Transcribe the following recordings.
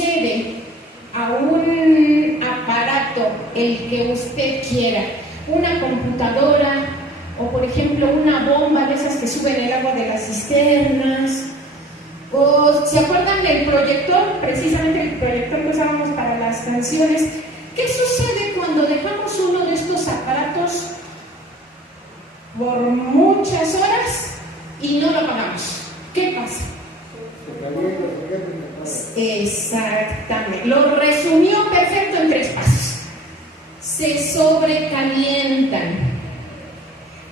sucede a un aparato, el que usted quiera, una computadora o por ejemplo una bomba de esas que suben el agua de las cisternas, o ¿se acuerdan del proyector? Precisamente el proyector que usábamos para las canciones. ¿Qué sucede cuando dejamos uno de estos aparatos por muchas horas y no lo apagamos? ¿Qué pasa? Exactamente, lo resumió perfecto en 3 pasos. Se sobrecalientan.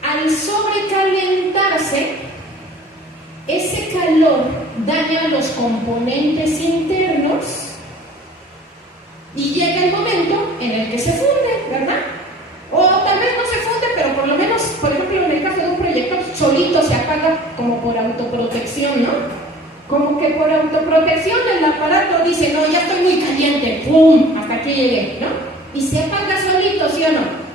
Al sobrecalentarse, ese calor daña los componentes internos y llega el momento en el que se funde, ¿verdad? O tal vez no se funde, pero por lo menos, por ejemplo, en el caso de un proyector, solito se apaga como por autoprotección, ¿no? Como que por autoprotección el aparato dice, no, ya estoy muy caliente, ¡pum!, hasta aquí llegué, ¿no? Y se apaga solito, ¿sí o no?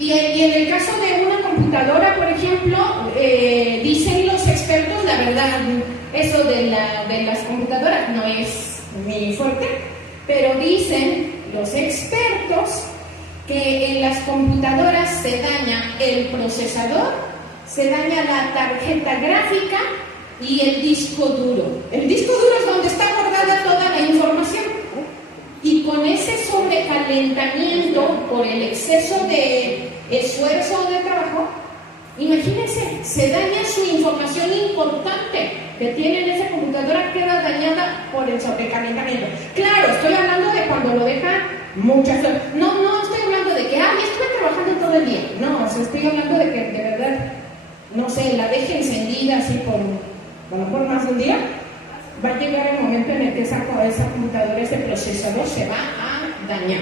Y en el caso de una computadora, por ejemplo, dicen los expertos, la verdad, eso de las computadoras no es mi fuerte, pero dicen los expertos que en las computadoras se daña el procesador, se daña la tarjeta gráfica y el disco duro. El disco duro es donde está guardada toda la información. Y con ese sobrecalentamiento por el exceso de esfuerzo o de trabajo, imagínense, se daña su información importante que tiene en esa computadora, queda dañada por el sobrecalentamiento. Claro, estoy hablando de cuando lo deja muchas horas. No estoy hablando de que, estuve trabajando todo el día. No, o sea, estoy hablando de que de verdad, no sé, la deje encendida así por a lo mejor más de un día. Va a llegar el momento en el que esa computadora, ese procesador se va a dañar.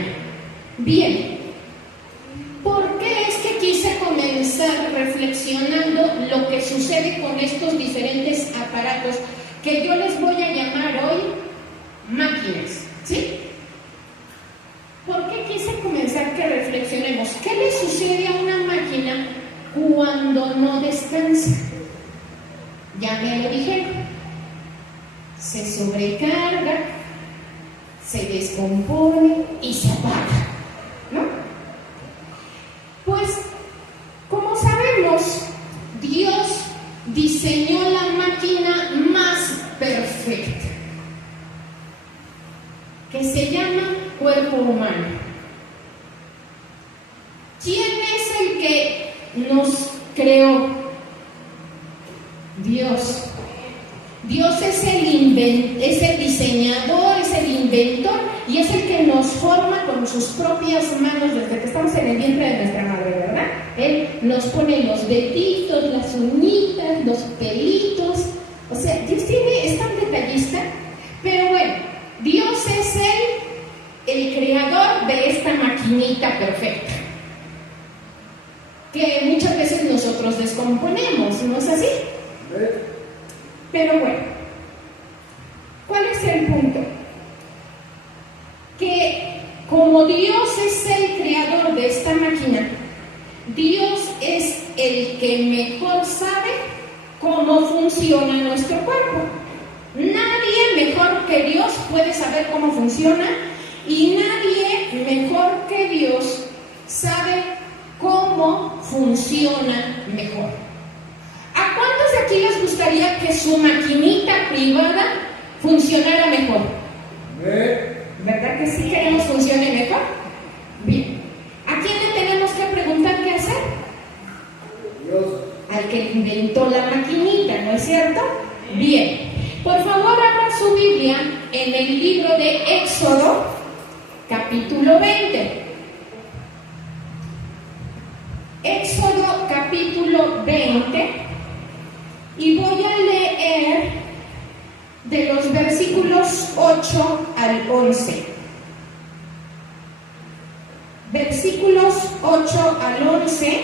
Bien, ¿por qué es que quise comenzar reflexionando lo que sucede con estos diferentes aparatos que yo les voy a llamar hoy máquinas? ¿Sí? ¿Por qué quise comenzar que reflexionemos? ¿Qué le sucede a una máquina cuando no descansa? Ya me lo dijeron. Se sobrecarga, se descompone y se apaga, ¿no? Pues, como sabemos, Dios diseñó la máquina más perfecta, que se llama cuerpo humano. ¿Quién es el que nos creó? Dios. Dios es el diseñador, es el inventor y es el que nos forma con sus propias manos desde que estamos en el vientre de nuestra madre, ¿verdad? Él nos pone los deditos, las uñitas, los pelitos. O sea, Dios es tan detallista, pero bueno, Dios es el creador de esta maquinita perfecta, que muchas veces nosotros descomponemos, ¿no es así? Pero bueno, ¿cuál es el punto? Que como Dios es el creador de esta máquina, Dios es el que mejor sabe cómo funciona nuestro cuerpo. Nadie mejor que Dios puede saber cómo funciona y nadie mejor que Dios sabe cómo funciona mejor. ¿A cuántos de aquí les gustaría que su maquinita privada funcionara mejor? ¿Verdad que sí queremos que funcione mejor? Bien. ¿A quién le tenemos que preguntar qué hacer? Dios. Al que inventó la maquinita, ¿no es cierto? Bien. Por favor, abra su Biblia en el libro de Éxodo, capítulo 20. Éxodo, capítulo 20. Y voy a leer de los versículos 8 al 11. Versículos 8 al 11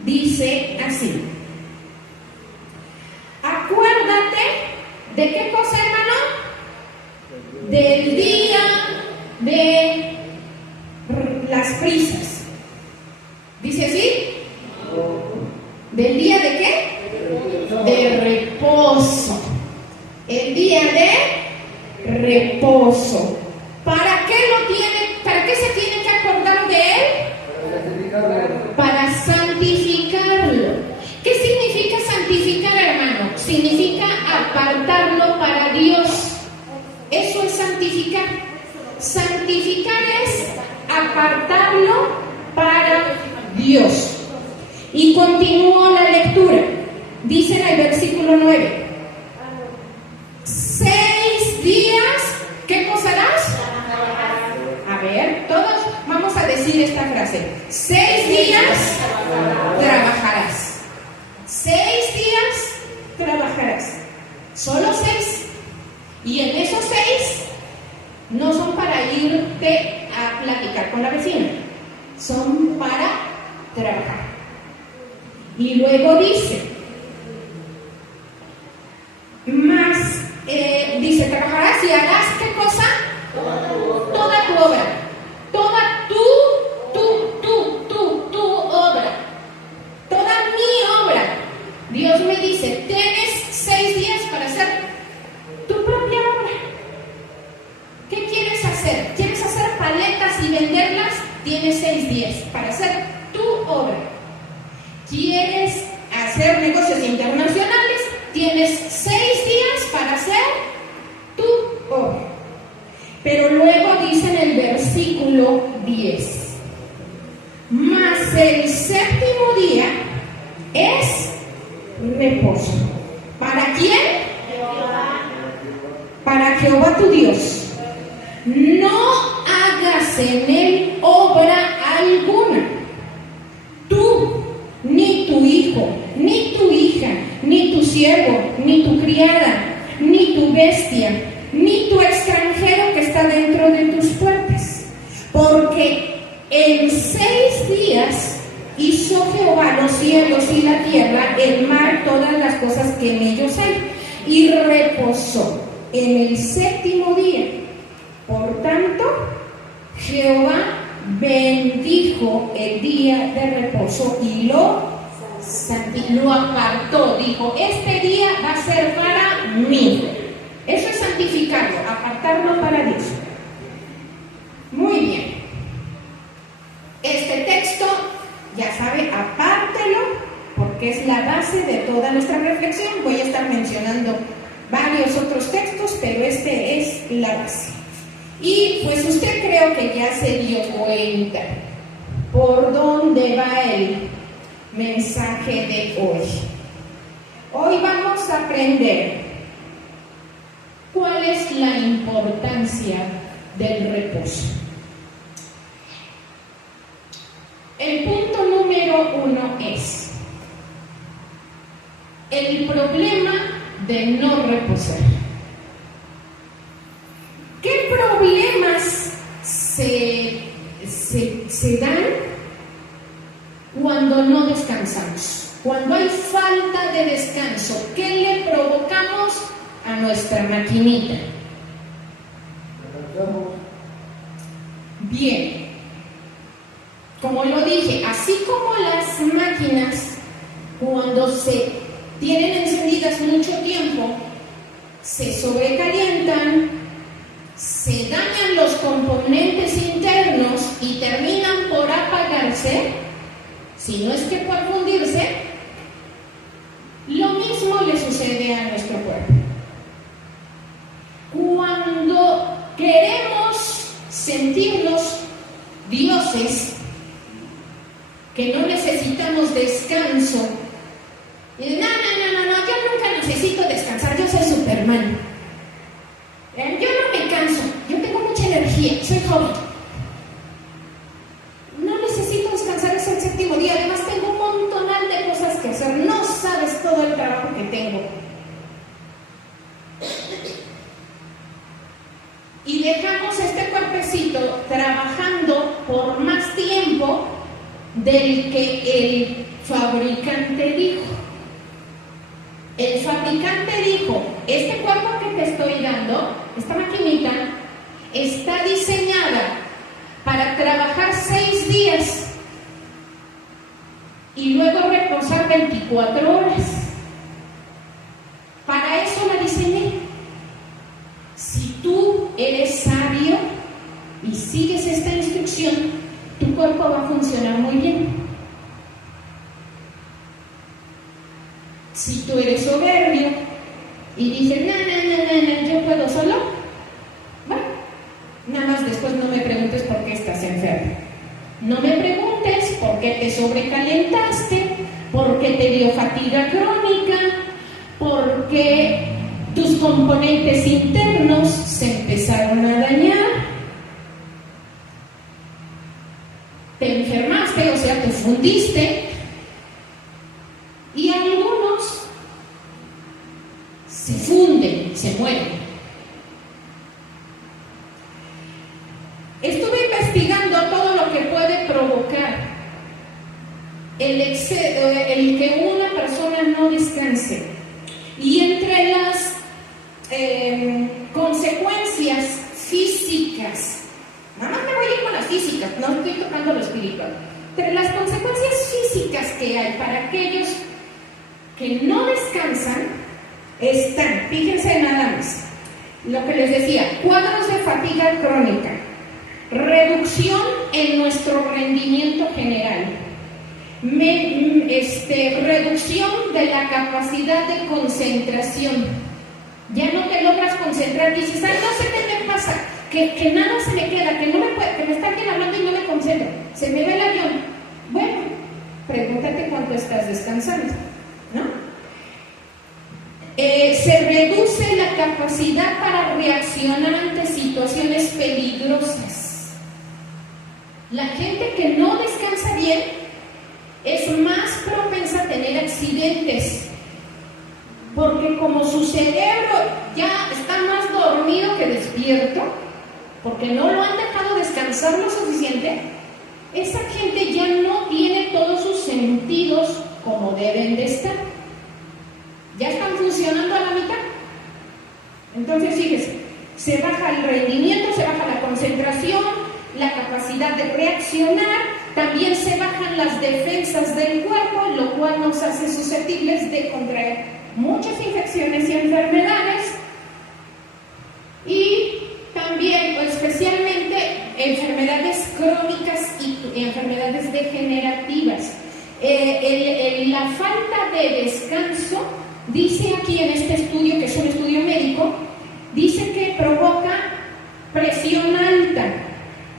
dice así: acuérdate de qué cosa, hermano, del día de las prisas. ¿Dice así? ¿Del día de qué? De reposo. El día de reposo. ¿Para qué se tiene que acordar de él? Para santificarlo. ¿Qué significa santificar, hermano? Significa apartarlo para Dios. Eso es santificar. Santificar es apartarlo para Dios. Y continúo la lectura. Dice en el versículo 9: 6 días, ¿qué cosa harás? A ver, todos vamos a decir esta frase. 6 días trabajarás. 6 días trabajarás. Solo 6. Y en esos 6 no son para irte a platicar con la vecina. Son para trabajar. Y luego dice, dice, trabajarás y harás, ¿qué cosa? Toda tu obra. Toda tu obra. Toda mi obra. Dios me dice, tienes 6 días para hacer tu propia obra. ¿Qué quieres hacer? ¿Quieres hacer paletas y venderlas? Tienes 6 días para hacer tu obra. ¿Quieres hacer negocios internacionales? Tienes 6 días para hacer tu obra. Pero luego dice en el versículo 10: mas el séptimo día es reposo. ¿Para quién? Para Jehová tu Dios. No hagas en él obra alguna. Tú, ni tu hijo, ni tu hija, ni tu siervo, ni tu criada, ni tu bestia, ni tu extranjero que está dentro de tus puertas. Porque en 6 días hizo Jehová los cielos y la tierra, el mar, todas las cosas que en ellos hay, y reposó en el séptimo día. Por tanto, Jehová bendijo el día de reposo y lo apartó. Dijo, este día va a ser para mí. Eso es santificarlo, apartarlo para Dios. Muy bien. Este texto, ya sabe, apártelo, porque es la base de toda nuestra reflexión. Voy a estar mencionando varios otros textos, pero este es la base. Y pues usted creo que ya se dio cuenta por dónde va el mensaje de hoy. Hoy vamos a aprender cuál es la importancia del reposo. El punto número 1 es el problema de no reposar. ¿Qué problemas se dan cuando no descansamos? Cuando hay falta de descanso, ¿qué le provocamos a nuestra maquinita? Bien, como lo dije, así como las máquinas, cuando se tienen encendidas mucho tiempo, se sobrecalientan, se dañan los componentes internos y terminan por apagarse, si no es que por fundirse, lo mismo le sucede a nuestro cuerpo. Cuando queremos sentirnos dioses, que no necesitamos descanso, y no, yo nunca necesito descansar, yo soy Superman. Yo no me canso, yo tengo mucha energía, soy joven. No necesito descansar, es el séptimo día, además tengo un montonal de cosas que hacer, no sabes todo el trabajo que tengo. Y dejamos este cuerpecito trabajando por más tiempo del que el fabricante dijo. El fabricante dijo, este cuerpo que te estoy dando, esta maquinita, está diseñada para trabajar 6 días y luego reposar 24 horas. Para eso la diseñé. Si tú eres soberbio y dices, no, yo puedo solo, bueno, nada más después no me preguntes por qué estás enfermo. No me preguntes por qué te sobrecalentaste, por qué te dio fatiga crónica, por qué tus componentes internos se empezaron a dañar. Te enfermaste, o sea, te fundiste, y algunos se funden, se mueren. Estuve investigando todo lo que puede provocar el que una persona no descanse, y entre las consecuencias físicas, nada más me voy a ir con las físicas, no estoy tocando lo espiritual. Entre las consecuencias físicas que hay para aquellos que no descansan están, fíjense nada más, lo que les decía, cuadros de fatiga crónica, reducción en nuestro rendimiento general, reducción de la capacidad de concentración. Ya no te logras concentrar, dices, ay, no sé qué me pasa, que nada se me queda, que me está alguien hablando y no me concentro, se me va el avión. Bueno, pregúntate cuánto estás descansando, ¿no? Se reduce la capacidad para reaccionar ante situaciones peligrosas. La gente que no descansa bien es más propensa a tener accidentes, porque como su cerebro ya está más dormido que despierto, porque no lo han dejado descansar lo suficiente, esa gente ya no tiene todos sus sentidos como deben de estar. ¿Ya están funcionando a la mitad? Entonces, fíjese, se baja el rendimiento, se baja la concentración, la capacidad de reaccionar, también se bajan las defensas del cuerpo, lo cual nos hace susceptibles de contraer muchas infecciones y enfermedades, y también, especialmente, enfermedades crónicas y enfermedades degenerativas. La falta de descanso, dice aquí en este estudio, que es un estudio médico, dice que provoca presión alta,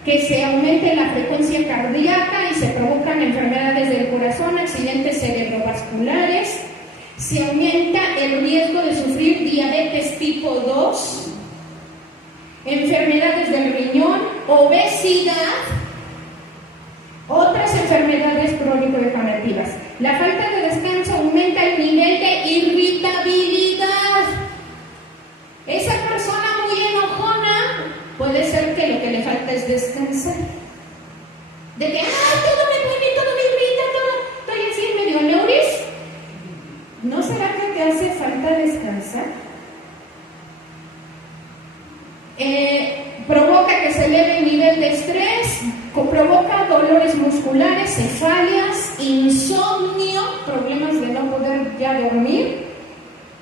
que se aumente la frecuencia cardíaca y se provocan enfermedades del corazón, accidentes cerebrovasculares, se aumenta el riesgo de sufrir diabetes tipo 2, enfermedades del riñón, obesidad, otras enfermedades crónico-degenerativas. La falta de descanso aumenta el nivel de irritabilidad. Esa persona muy enojona puede ser que lo que le falta es descansar. De que, todo me duele, todo me irrita, todo, estoy así medio neuris. ¿No será que te hace falta descansar? Provoca que se eleve el nivel de estrés, provoca dolores musculares, cefalias, insomnio, problemas de no poder ya dormir,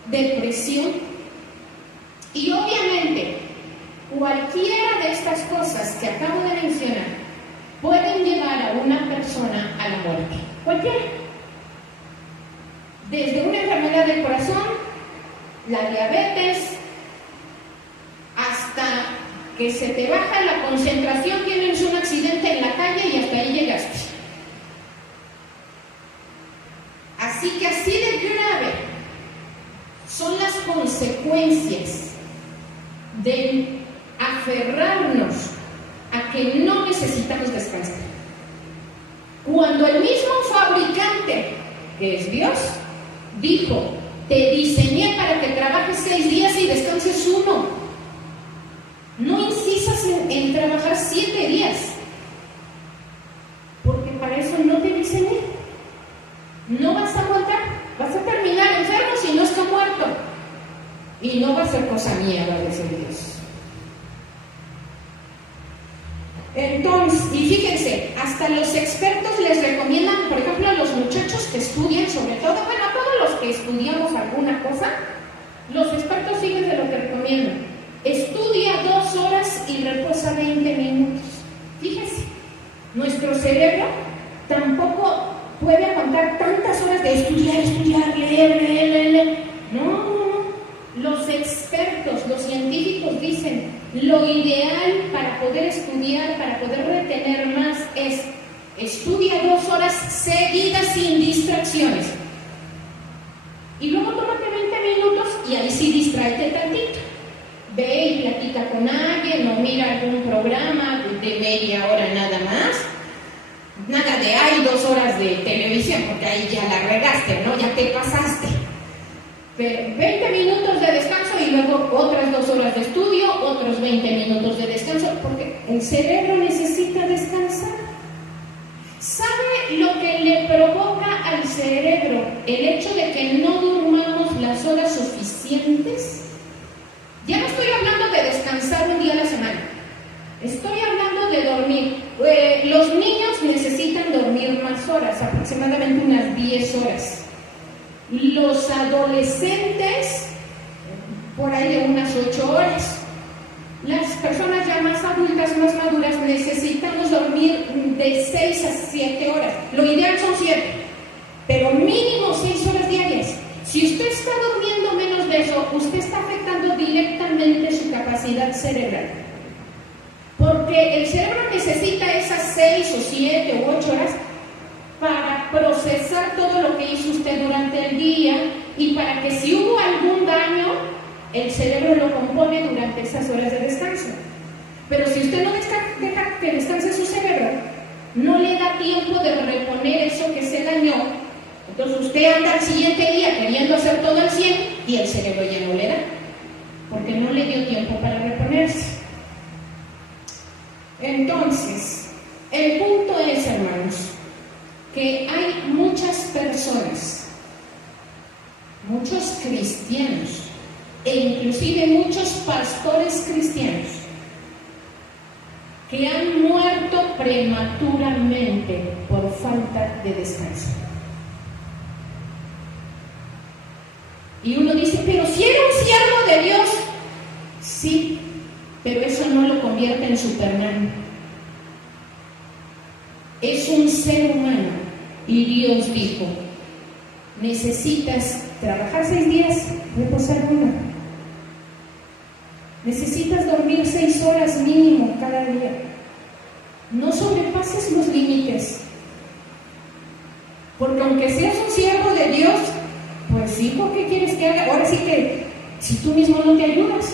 depresión. Y obviamente, cualquiera de estas cosas que acabo de mencionar pueden llevar a una persona a la muerte. Cualquiera. Desde una enfermedad del corazón, la diabetes, hasta que se te baja la concentración, tienes un accidente en la calle y hasta ahí llegaste. Así que así de grave son las consecuencias de aferrarnos a que no necesitamos descansar. Cuando el mismo fabricante, que es Dios, dijo, te diseñé para que trabajes 6 días y descanses 1. No insistas en trabajar 7 días, porque para eso no te diseñé. No vas a aguantar, vas a terminar enfermo si no está muerto. Y no va a ser cosa mía, va a decir Dios. Entonces, y fíjense, hasta los expertos les recomiendan, por ejemplo, a los muchachos que estudian, sobre todo, bueno, a todos los que estudiamos alguna cosa, los expertos siguen de lo que recomiendan. Estudia 2 horas y reposa 20 minutos. Fíjense, nuestro cerebro tampoco puede aguantar tantas horas de estudiar, leer, Los expertos, los científicos dicen, lo ideal para poder estudiar, para poder retener más es estudia 2 horas seguidas sin distracciones. Y luego tómate 20 minutos y ahí sí distráete tantito. Ve y platica con alguien o mira algún programa de media hora nada más. Nada de hay 2 horas de televisión, porque ahí ya la regaste, ¿no? Ya te pasaste. Pero 20 minutos de descanso y luego otras 2 horas de estudio, otros 20 minutos de descanso, porque el cerebro necesita descansar. ¿Sabe lo que le provoca al cerebro el hecho de que no durmamos las horas suficientes? Ya no estoy hablando de descansar un día a la semana. Estoy hablando de dormir. Los niños necesitan dormir más horas, aproximadamente unas 10 horas. Los adolescentes, por ahí de unas 8 horas. Las personas ya más adultas, más maduras, necesitamos dormir de 6 a 7 horas. Lo ideal son 7, pero mínimo 6 horas diarias. Si usted está durmiendo menos de eso, usted está afectando directamente su capacidad cerebral. Porque el cerebro necesita esas 6 o 7 u 8 horas para procesar todo lo que hizo usted durante el día y para que si hubo algún daño, el cerebro lo compone durante esas horas de descanso. Pero si usted no deja que descanse su cerebro, no le da tiempo de reponer eso que se dañó. Entonces usted anda al siguiente día queriendo hacer todo al 100 y el cerebro ya no le da, porque no le dio tiempo para reponerse. Entonces, el punto es, hermanos, que hay muchas personas, muchos cristianos, e inclusive muchos pastores cristianos, que han muerto prematuramente por falta de descanso. Y uno dice, pero si era un siervo de Dios, sí, pero eso no lo convierte en Superman. Es un ser humano y Dios dijo, necesitas trabajar 6 días, reposar 1. Necesitas dormir 6 horas mínimo cada día. No sobrepases los límites. Porque aunque seas un siervo de Dios, pues hijo, ¿qué quieres que haga? Ahora sí que, si tú mismo no te ayudas,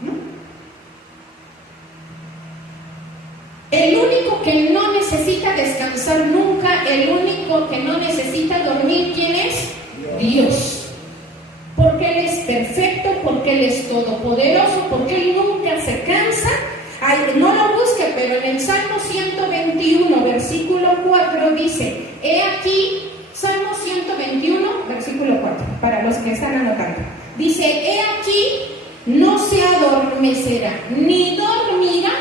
¿no? El único que no necesita descansar nunca, el único que no necesita dormir, ¿quién es? Dios. Porque Él es perfecto, porque Él es todopoderoso, porque Él nunca se cansa. Ay, no lo busque, pero en el Salmo 121, versículo 4 dice, he aquí, Salmo 121, versículo 4, para los que están anotando. Dice, he aquí, no se adormecerá, ni dormirá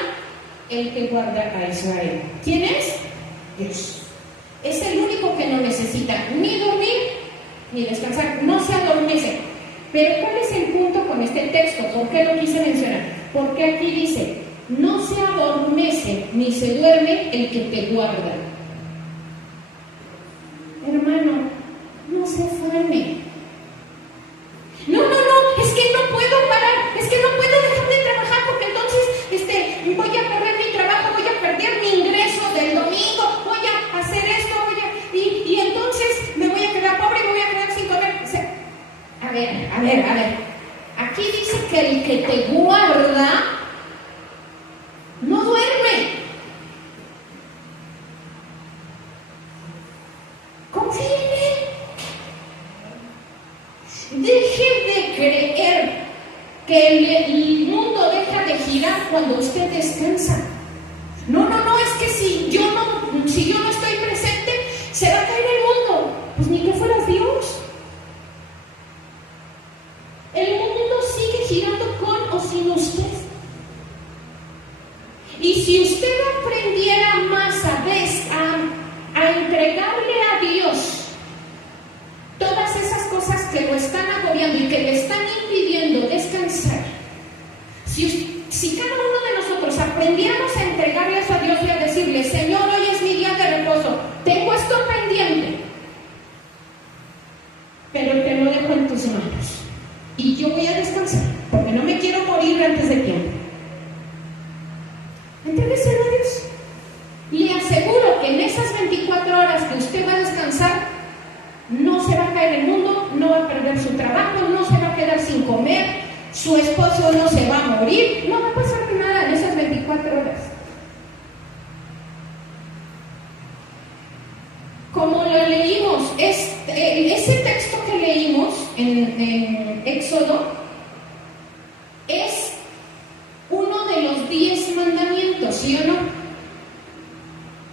el que guarda a Israel. ¿Quién es? Dios. Es el único que no necesita ni dormir ni descansar, no se adormece. Pero ¿cuál es el punto con este texto? ¿Por qué lo quise mencionar? Porque aquí dice, no se adormece ni se duerme el que te guarda. Hermano, no se afane. No, es que no puedo parar, es que no puedo dejar de trabajar porque entonces voy a perder mi trabajo, voy a perder mi ingreso del domingo, voy a hacer esto, y entonces me voy a quedar pobre y me voy a quedar sin comer. O sea, a ver. Aquí dice que el que te guarda no duerme. Confíe en Él. Deje de creer que el mundo deja de girar cuando usted descansa. No, es que si yo no estoy presente, se va a caer el mundo. Pues ni que fueras Dios. El mundo sigue girando con o sin usted. Y si usted aprendiera más a entregarle a Dios todas esas cosas que lo están agobiando y que le están impidiendo descansar, si cada uno de nosotros aprendiéramos a entregarle eso a Dios y a decirle, Señor, hoy es mi día de reposo, tengo esto pendiente, pero te lo dejo en tus manos y yo voy a descansar, porque no me quiero morir antes de tiempo. Entrégueselo a Dios. Le aseguro que en esas 24 horas que usted va a descansar, no se va a caer el mundo, no va a perder su trabajo, no se va a quedar sin comer, su esposo no se va a morir, no va a pasar nada en esas 24 horas. Como lo leímos, ese texto que leímos en Éxodo es uno de los 10 mandamientos, ¿sí o no?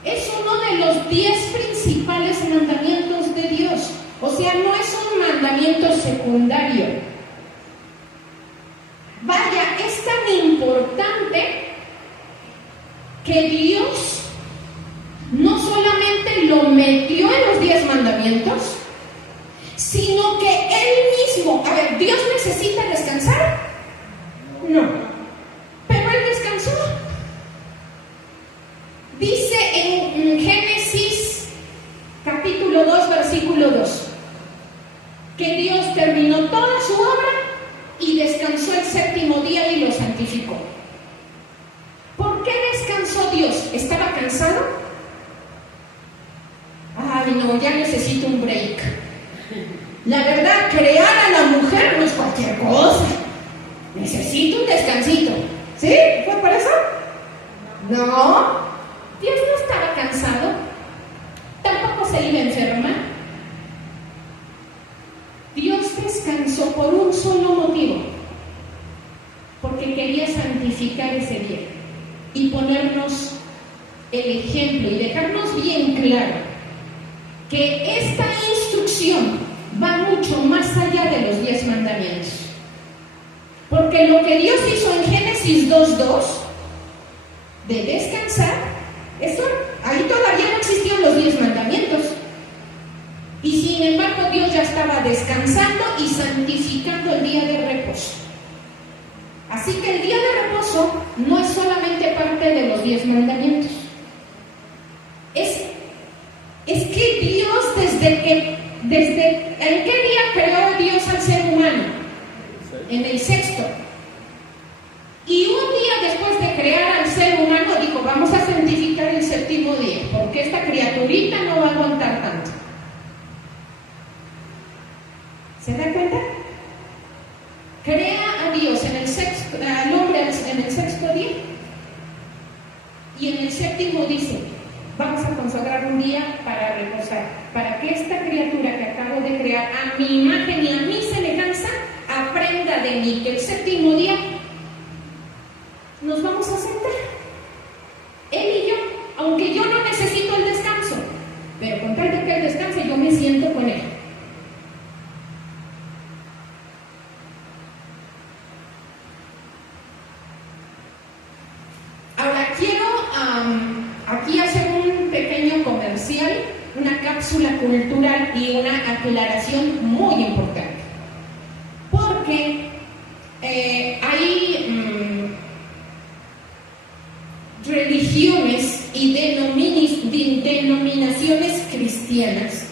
Es uno de los 10 principales mandamientos de Dios. O sea, no es un mandamiento secundario. Vaya, es tan importante que Dios no solamente lo metió en los 10 mandamientos, sino que Él mismo, a ver, ¿Dios necesita descansar? No, pero Él descansó. Dice en Génesis capítulo 2, versículo 2, que Dios terminó toda su obra y descansó el séptimo día y lo santificó. ¿Por qué descansó Dios? ¿Estaba cansado? Ay, no, ya necesito un break. La verdad, crear a la mujer no es cualquier cosa. Necesito un descansito. ¿Sí? ¿Fue por eso? No. Dios no estaba cansado. Tampoco se iba a enfermar. Dios descansó por un solo motivo. Porque quería santificar ese día y ponernos el ejemplo y dejarnos bien claro que esta instrucción va mucho más allá de los 10 mandamientos. Porque lo que Dios hizo en Génesis 2:2 de descansar, eso, ahí todavía no existían los 10 mandamientos. Y sin embargo Dios ya estaba descansando y santificando el día de reposo. Así que el día de reposo no es solamente parte de los 10 mandamientos. Es que Dios ¿en qué día creó Dios al ser humano? En el sexto. Y un día después de crear al ser humano dijo, vamos a santificar el séptimo día, porque esta criaturita no va a aguantar tanto. ¿Se da cuenta? Crea a Dios al hombre en el sexto día, y en el séptimo dice, vamos a consagrar un día para reposar, para que esta criatura que acabo de crear a mi imagen y a mi semejanza aprenda de mí, que el séptimo día nos vamos a sentar, Él y yo, aunque yo no necesito el descanso, pero con tal de que Él descanse, yo me siento con Él. Ahora quiero aquí hacer un pequeño comercial, una cápsula cultural y una aclaración muy importante, porque hay religiones y denominaciones cristianas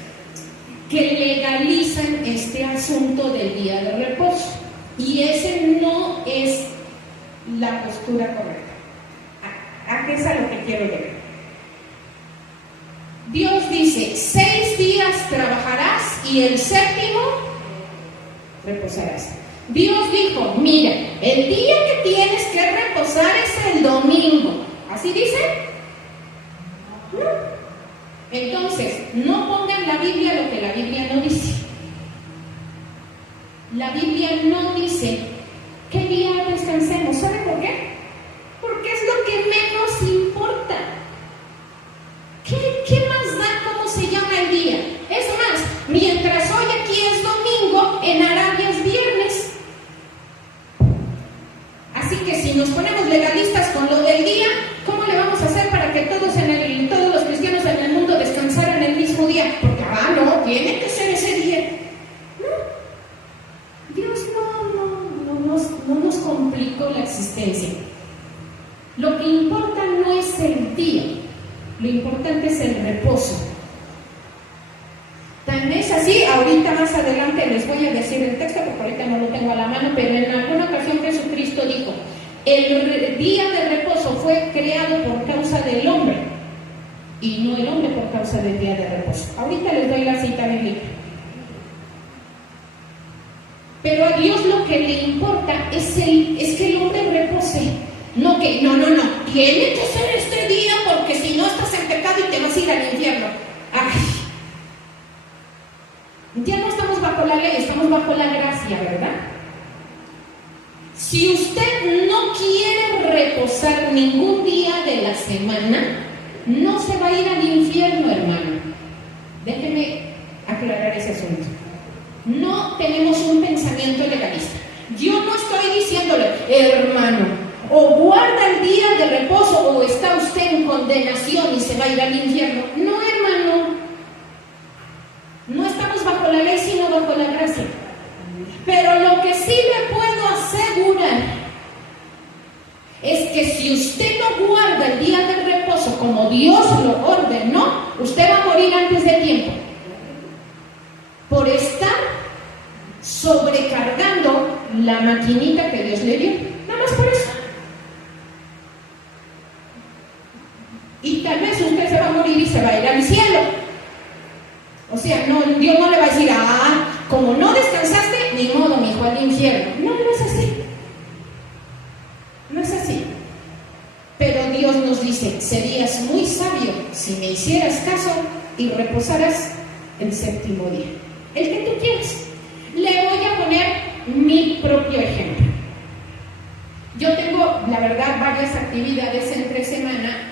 que legalizan este asunto del día de reposo, y ese no es la postura correcta. ¿A qué es a lo que quiero llegar? Dios dice, 6 días trabajarás y el séptimo reposarás. Dios dijo, mira, el día que tienes que reposar es el domingo. ¿Así dice? No. Entonces, no pongan la Biblia lo que la Biblia no dice. La Biblia no dice qué día descansemos. ¿Sabe por qué? Porque es lo que menos importa. ¿Qué más da cómo se llama el día? Es más, mientras hoy aquí es domingo, en Arabia es viernes. Así que si nos ponemos legalistas con lo del día, ¿cómo le vamos a hacer para que todos los cristianos en el mundo descansaran el mismo día? Porque, no, tiene que ser ese día. No. Dios no nos complicó la existencia. Lo que importa no es el día, lo importante es el reposo. Tan tan es así. Ahorita más adelante les voy a decir el texto porque ahorita no lo tengo a la mano, pero en alguna ocasión Jesucristo dijo: el día de reposo fue creado por causa del hombre y no el hombre por causa del día de reposo. Ahorita les doy la cita bíblica. Pero a Dios lo que le importa es que el hombre repose. No, tiene que ser este día porque si no estás en pecado y te vas a ir al infierno. Ay, ya no estamos bajo la ley, estamos bajo la gracia, ¿verdad? Si usted no quiere reposar ningún día de la semana, no se va a ir al infierno, hermano. Déjeme aclarar ese asunto. No tenemos un pensamiento legalista. Yo no estoy diciéndole, hermano, o guarda el día de reposo o está usted en condenación y se va a ir al infierno. No, hermano. No estamos bajo la ley, sino bajo la gracia. Pero lo que sí le puedo asegurar es que si usted no guarda el día del reposo como Dios lo ordenó, usted va a morir antes de tiempo. Por estar sobrecargando la maquinita que Dios le dio. Nada más por eso. Y tal vez usted se va a morir y se va a ir al cielo. O sea, no, Dios no le va a decir, como no descansaste, ni modo, mijo, al infierno. No, no es así. No es así. Pero Dios nos dice, serías muy sabio si me hicieras caso y reposaras el séptimo día. El que tú quieras. Le voy a poner mi propio ejemplo. Yo tengo, la verdad, varias actividades entre semana,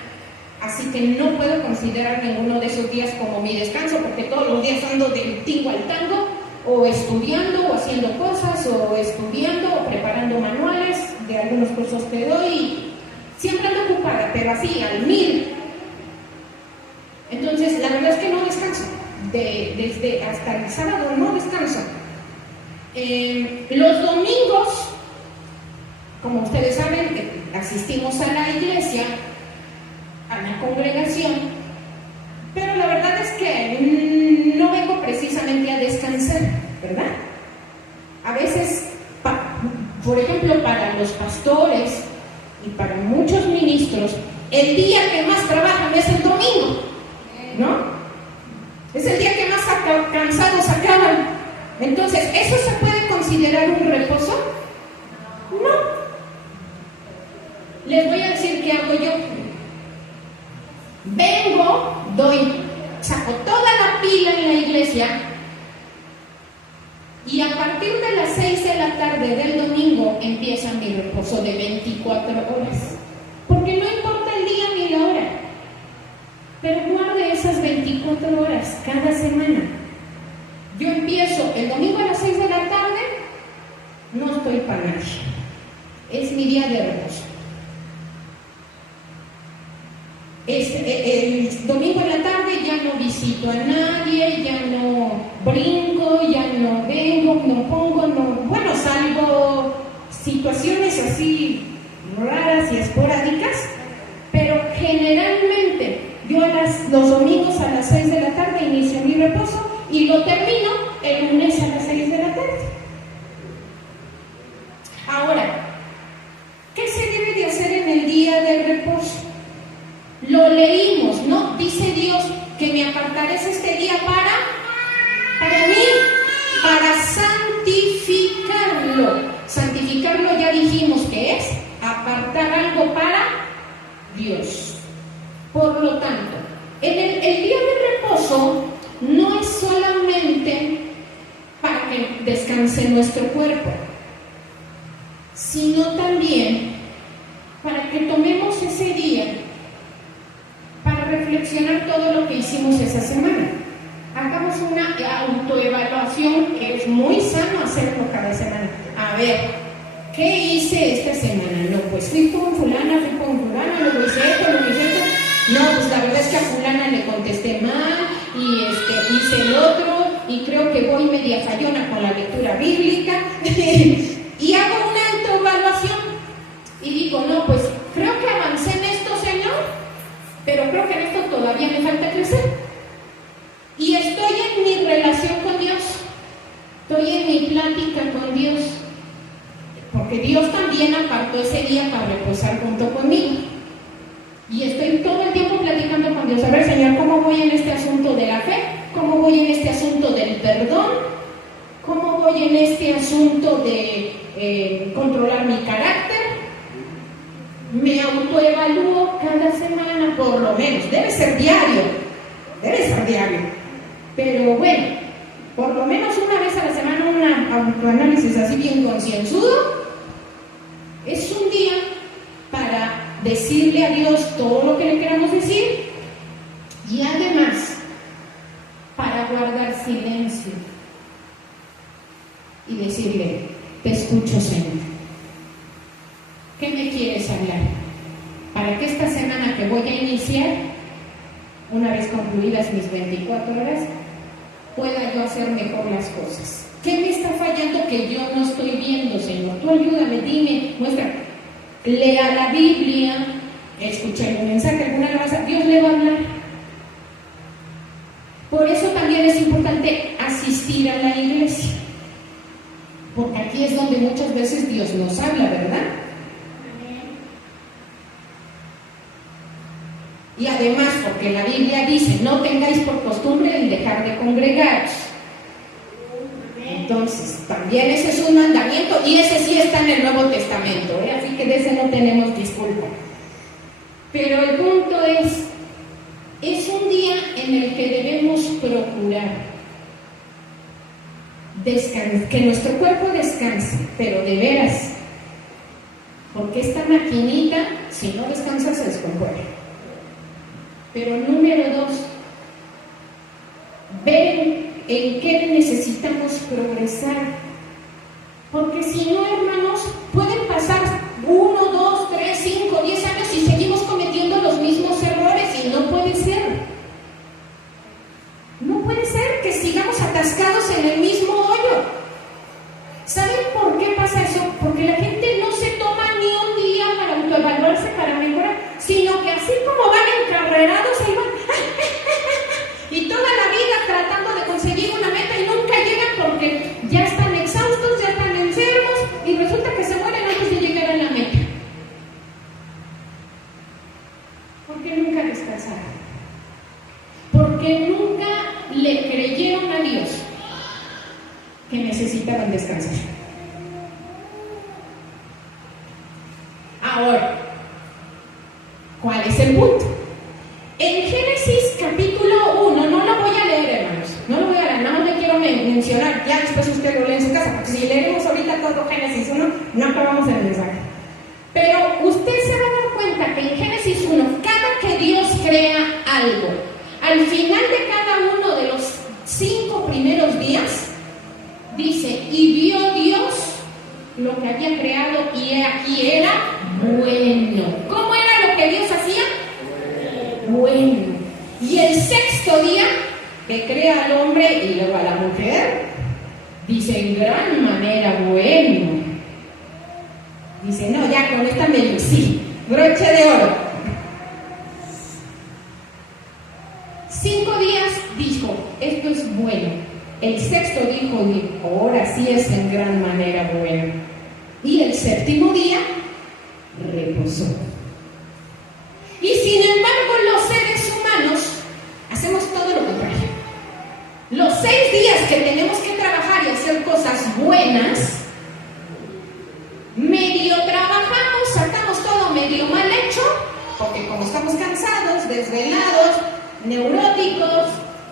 así que no puedo considerar ninguno de esos días como mi descanso, porque todos los días ando del tingo al tango, o estudiando, o haciendo cosas, o estudiando, o preparando manuales de algunos cursos que doy. Siempre ando ocupada, pero así, al 1000. Entonces, la verdad es que no descanso. Desde hasta el sábado no descanso. Los domingos, como ustedes saben, asistimos a la iglesia, a la congregación, pero la verdad es que no vengo precisamente a descansar, ¿verdad? A veces, por ejemplo, para los pastores y para muchos ministros, el día que más trabajan es el domingo, ¿no? Es el día que más cansados acaban. Entonces, ¿eso se puede considerar un reposo? No. Les voy a decir qué hago yo. Vengo, saco toda la pila en la iglesia y a partir de las 6 de la tarde del domingo empieza mi reposo de 24 horas. Porque no importa el día ni la hora, pero guarde esas 24 horas cada semana. Yo empiezo el domingo a las 6 de la tarde, no estoy para nadie. Es mi día de reposo. El domingo en la tarde ya no visito a nadie, ya no brinco, ya no vengo, no pongo, bueno, salvo situaciones así raras y esporádicas, pero generalmente yo los domingos a las 6 de la tarde inicio mi reposo y lo termino el lunes a las 6 de la tarde. Ahora, ¿qué se debe de hacer en el día del reposo? Lo leímos, ¿no? Dice Dios que me apartaré este día para mí, para santificarlo. Santificarlo ya dijimos que es apartar algo para Dios. Por lo tanto, el día de reposo no es solamente para que descanse nuestro cuerpo, sino también para que tomemos ese día para reflexionar todo lo que hicimos esa semana. Hagamos una autoevaluación, que es muy sano hacerlo cada semana. A ver, ¿qué hice esta semana? No, pues fui con fulana, luego hice esto. No, pues la verdad es que a fulana le contesté mal, y hice el otro, y creo que voy media fallona con la lectura bíblica, y hago una autoevaluación, y digo, no, pues creo que avancé en esto, Señor, pero creo que en esto todavía me falta crecer. Y estoy en mi relación porque Dios también apartó ese día para reposar junto conmigo. Y estoy todo el tiempo platicando con Dios, a ver, Señor, ¿cómo voy en este asunto de la fe? ¿Cómo voy en este asunto del perdón? ¿Cómo voy en este asunto de controlar mi carácter? Me autoevalúo cada semana, por lo menos. Debe ser diario, pero bueno, por lo menos una vez a la semana un autoanálisis así bien concienzudo. Es un día para decirle a Dios todo lo que le queramos decir y además para guardar silencio y decirle: te escucho, Señor. ¿Qué me quieres hablar? Para que esta semana que voy a iniciar, una vez concluidas mis 24 horas, pueda yo hacer mejor las cosas. ¿Qué me está fallando que yo no estoy viendo, Señor? Tú ayúdame, dime, muestra. Lea la Biblia, escuche un mensaje, alguna alabanza, Dios le va a hablar. Por eso también es importante asistir a la iglesia, porque aquí es donde muchas veces Dios nos habla, ¿verdad? Y además, porque la Biblia dice: no tengáis por costumbre el dejar de congregaros. Entonces, también ese es un mandamiento, y ese sí está en el Nuevo Testamento, así que de ese no tenemos disculpa. Pero el punto es un día en el que debemos procurar que nuestro cuerpo descanse, pero de veras, porque esta maquinita, si no descansa, se descompone. Pero número 2, ver en qué necesitamos progresar. Porque si no, hermanos, pueden pasar 1, 2, 3, 5, 10 años y seguimos cometiendo los mismos errores, y no puede ser. No puede ser que sigamos atascados en el mismo hoyo. ¿Saben por qué pasa eso? Porque la gente no se toma ni un día para autoevaluarse, para mejorar, sino que así como van encarrerados, ahí van y toda la vida tratando de conseguir una meta y nunca llegan porque ya están exhaustos, ya están enfermos, y resulta que se mueren antes de llegar a la meta. Porque nunca descansaron, porque nunca le creyeron a Dios que necesitaban descansar. Ahora, ¿cuál es el punto? En Génesis capítulo 1, no lo voy a leer, hermanos, no lo voy a leer, nada más me quiero mencionar, ya después usted lo lee en su casa, porque si leemos ahorita todo Génesis 1, no acabamos el mensaje. Pero usted se va a dar cuenta que en Génesis 1, cada que Dios crea algo, al final de cada uno de los 5 primeros días, dice: y vio Dios lo que había creado, y he aquí era bueno. ¿Cómo era lo que Dios hacía? Bueno. Y el 6º día, que crea al hombre y luego a la mujer, dice: en gran manera bueno. Dice: no, ya con esta me lucí, broche de oro. 5 días dijo: esto es bueno. El 6º dijo: ahora sí es en gran manera bueno. Y el 7º día reposó. Y sin embargo, los seres humanos hacemos todo lo contrario. Los 6 días que tenemos que trabajar y hacer cosas buenas, medio trabajamos, sacamos todo medio mal hecho, porque como estamos cansados, desvelados, neuróticos,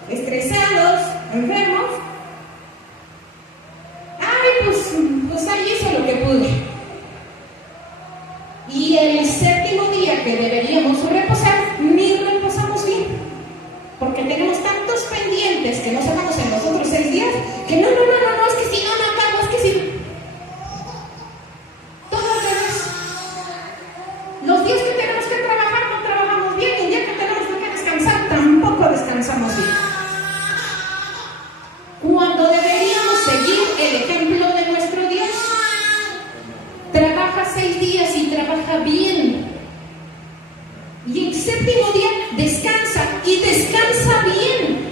estresados, enfermos, pues ahí hice lo que pude. Y el 7º día que deberíamos reposar, ni reposamos bien, porque tenemos tantos pendientes que no sacamos en los otros 6 días, que no, es que si no acabo, es que si... Todo al revés. Los días que tenemos que trabajar no trabajamos bien, y el día que tenemos que descansar tampoco descansamos bien. Cuando deberíamos seguir el ejemplo de nuestro Dios, trabaja 6 días y trabaja bien, y el 7º día descansa, y descansa bien,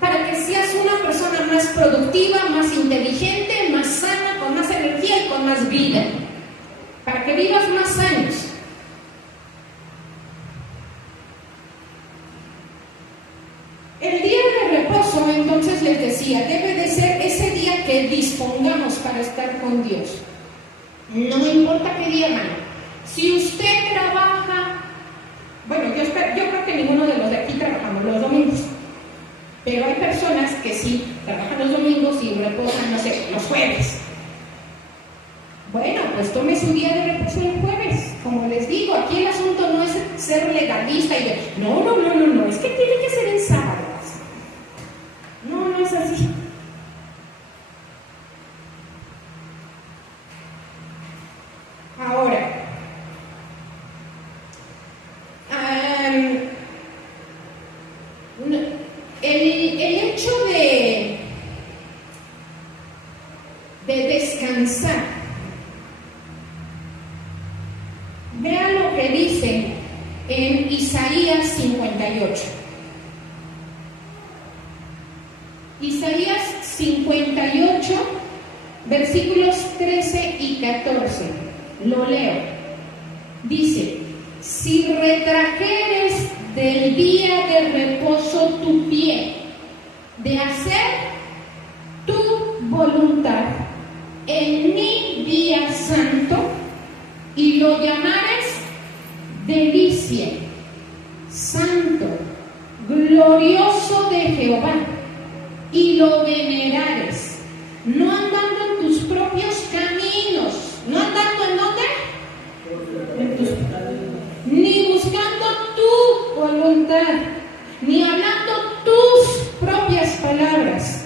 para que seas una persona más productiva, más inteligente, más sana, con más energía y con más más vida, para que vivas más años. El día de reposo, entonces les decía, debe de ser ese día que dispongamos para estar con Dios. No importa qué día, hermano. Si usted trabaja, bueno, yo creo que ninguno de los de aquí trabajamos los domingos, pero hay personas que sí trabajan los domingos y reposan, no sé, los jueves. Bueno, pues tome su día de reposo el jueves. Como les digo, aquí el asunto no es ser legalista y de, no, es que tiene que ser en sábado. No es así. Ahora, el hecho de descansar, vean lo que dice en Isaías 58. Isaías 58, versículos 13 y 14. Lo leo. Dice: si retrajeres del día de reposo tu pie, de hacer tu voluntad en mi día santo, y lo llamares delicia, santo, glorioso de Jehová, y lo venerares, no andando en tus propios caminos, no andando en dónde, ni buscando tu voluntad, ni hablando tus propias palabras,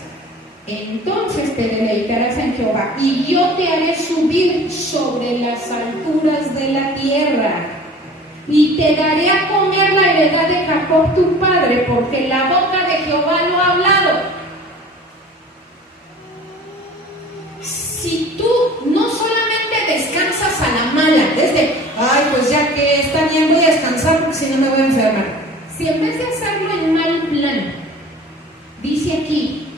entonces te deleitarás en Jehová, y yo te haré subir sobre las alturas de la tierra, y te daré a comer la heredad de Jacob tu padre, porque la boca de Jehová lo ha hablado. Si tú no solamente descansas a la mala, desde, ay, pues ya que está bien, voy a descansar porque si no me voy a enfermar. Si en vez de hacerlo en mal plan, dice aquí,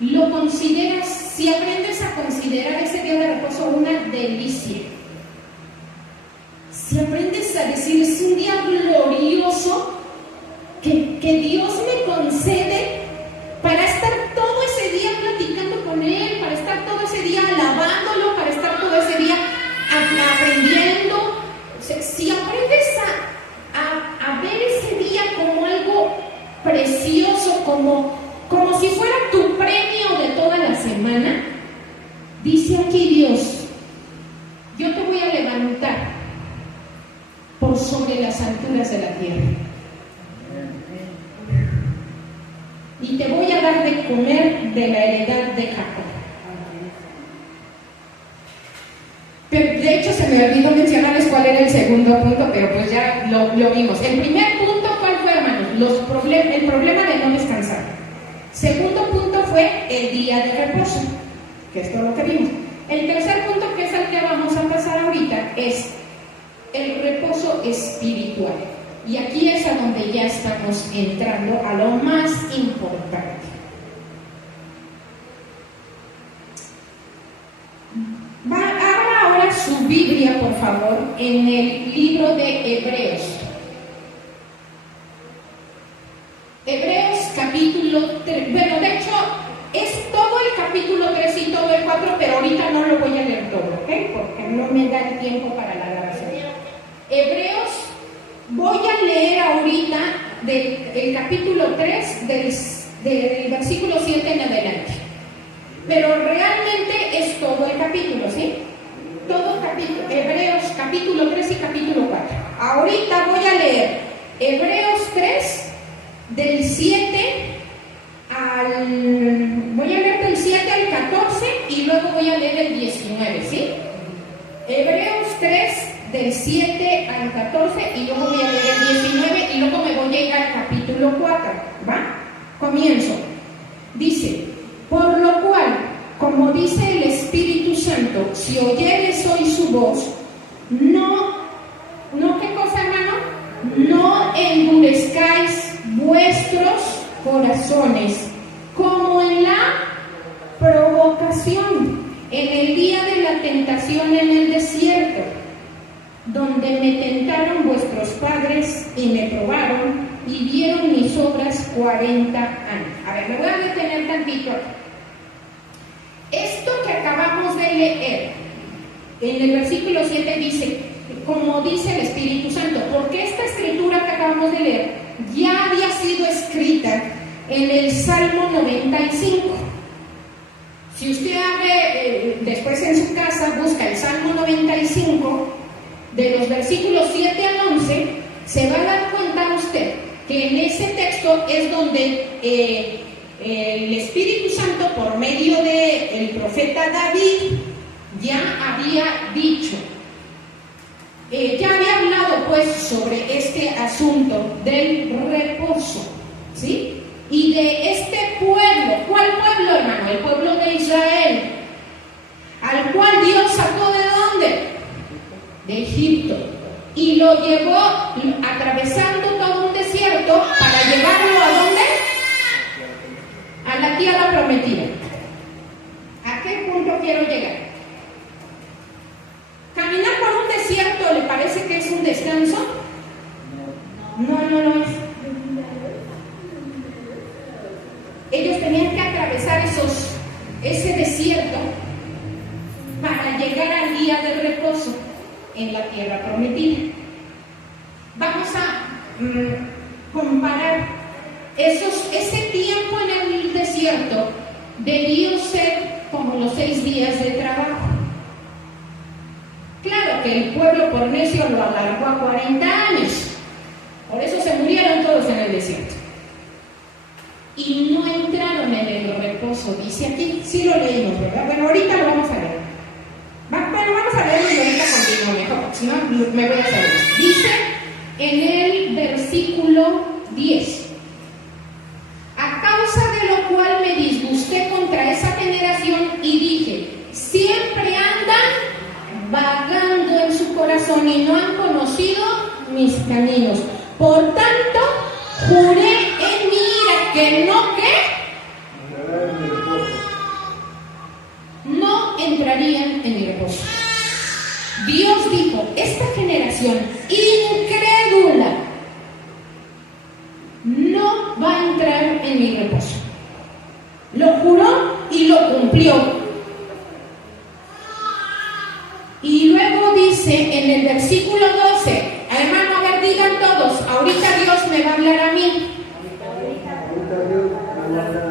lo consideras, si aprendes a considerar ese día de reposo una delicia, si aprendes a decir, es un día glorioso que Dios me concede para estar todo ese día platicando con Él, para estar todo ese día alabándolo, para estar todo ese día aprendiendo. Si aprendes a ver ese día como algo precioso, como si fuera tu premio de toda la semana, dice aquí Dios, yo te voy a levantar por sobre las alturas de la tierra. Y te voy a dar de comer de la heredad de Jacob. Pero de hecho se me olvidó mencionarles cuál era el segundo punto, pero pues ya lo vimos. El primer punto, ¿cuál fue, hermanos? El problema de no descansar. Segundo punto fue el día de reposo, que es todo lo que vimos. El tercer punto, que es el que vamos a pasar ahorita, es el reposo espiritual. Y aquí es a donde ya estamos entrando a lo más importante. Abra ahora su Biblia, por favor, en el libro de Hebreos. Hebreos capítulo 3. Bueno, de hecho, es todo el capítulo 3 y todo el 4, pero ahorita no lo voy a leer todo, ¿ok? Porque no me da el tiempo para la grabación. Hebreos, voy a leer ahorita del capítulo 3, del versículo 7 en adelante. Pero realmente es todo el capítulo, ¿sí? Todo el capítulo, Hebreos capítulo 3 y capítulo 4. Ahorita voy a leer Hebreos 3, del 7 voy a leer del 7 al 14 y luego voy a leer el 19, ¿sí? Hebreos 3, del 7 al 14 y luego voy a leer el 19 y luego me voy a ir al capítulo 4, ¿va? Comienzo. Dice: por lo cual, como dice el Espíritu Santo, si oyeres hoy su voz, no, ¿qué cosa, hermano? No endurezcáis vuestros corazones, como en la provocación, en el día de la tentación en el desierto, donde me tentaron vuestros padres y me probaron y vieron mis obras 40 años. A ver, me voy a detener tantito aquí. Esto que acabamos de leer, en el versículo 7 dice, como dice el Espíritu Santo, porque esta escritura que acabamos de leer ya había sido escrita en el Salmo 95. Si usted abre después en su casa, busca el Salmo 95, de los versículos 7 al 11, se va a dar cuenta usted que en ese texto es donde el Espíritu Santo, por medio del profeta David, ya había dicho, ya había hablado pues sobre este asunto del reposo, ¿sí? Y de este pueblo. ¿Cuál pueblo, hermano? El pueblo de Israel, al cual Dios sacó ¿de dónde? De Egipto, y lo llevó atravesando todo un desierto para llevarlo ¿a dónde? A la tierra prometida. ¿A qué punto quiero llegar? ¿Caminar por un desierto le parece que es un descanso? No lo es. Ellos tenían que atravesar ese desierto para llegar al día del reposo en la tierra prometida. Vamos a comparar ese tiempo en el desierto. Debió ser como los 6 días de trabajo. Claro que el pueblo por necio lo alargó a 40 años, por eso se murieron todos en el desierto y no entraron en el reposo. Dice aquí, sí lo leímos, ¿verdad? Bueno, ahorita lo vamos a leer. Bueno, vamos a leerlo y ahorita continúo mejor, porque si no me voy a saber. Dice en el versículo 10: a causa de lo cual me disgusté contra esa generación y dije, siempre andan vagando en su corazón y no han conocido mis caminos. Por tanto, juré en mi ira que no entrarían en mi reposo. Dios dijo, esta generación incrédula no va a entrar en mi reposo. Lo juró y lo cumplió. Y luego dice en el versículo 12, hermano, a ver, digan todos, ahorita Dios me va a hablar a mí.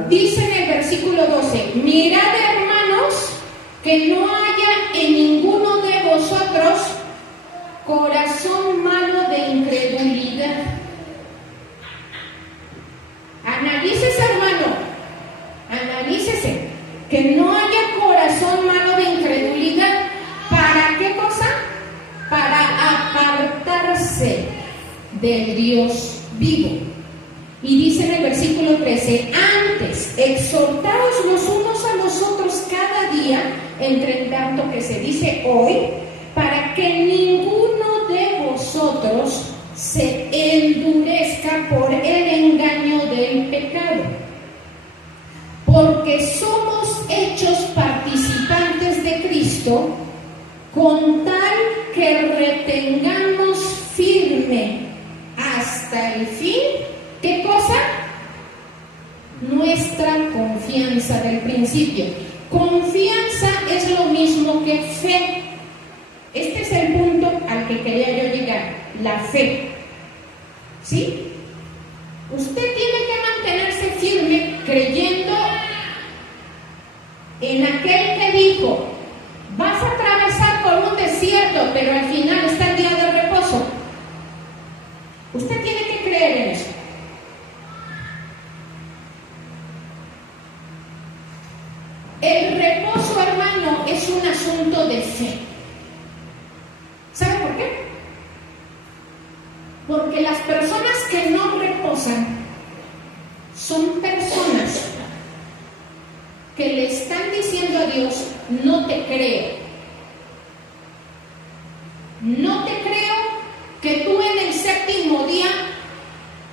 Dice en el versículo 12, mirad, hermanos, que no haya en ninguno de vosotros corazón malo de incredulidad. Analícese, hermano, analícese, que no haya corazón malo de incredulidad. ¿Para qué cosa? Para apartarse del Dios vivo. Y dice en el versículo 13, antes, exhortaos los unos a los otros cada día, entre tanto que se dice hoy, para que ninguno de vosotros se endurezca por el engaño del pecado. Porque somos hechos participantes de Cristo, con tal que retengamos firme hasta el fin, ¿qué cosa? Nuestra confianza del principio. Confianza es lo mismo que fe. Este es el punto al que quería yo llegar, la fe. ¿Sí? Usted tiene que mantenerse firme creyendo en aquel que dijo, vas a atravesar por un desierto, pero al final está el día de reposo. Usted tiene que creer en eso. El reposo, hermano, es un asunto de fe. ¿Sabe por qué? Porque las personas que no reposan son personas que le están diciendo a Dios, no te creo. No te creo que tú en el séptimo día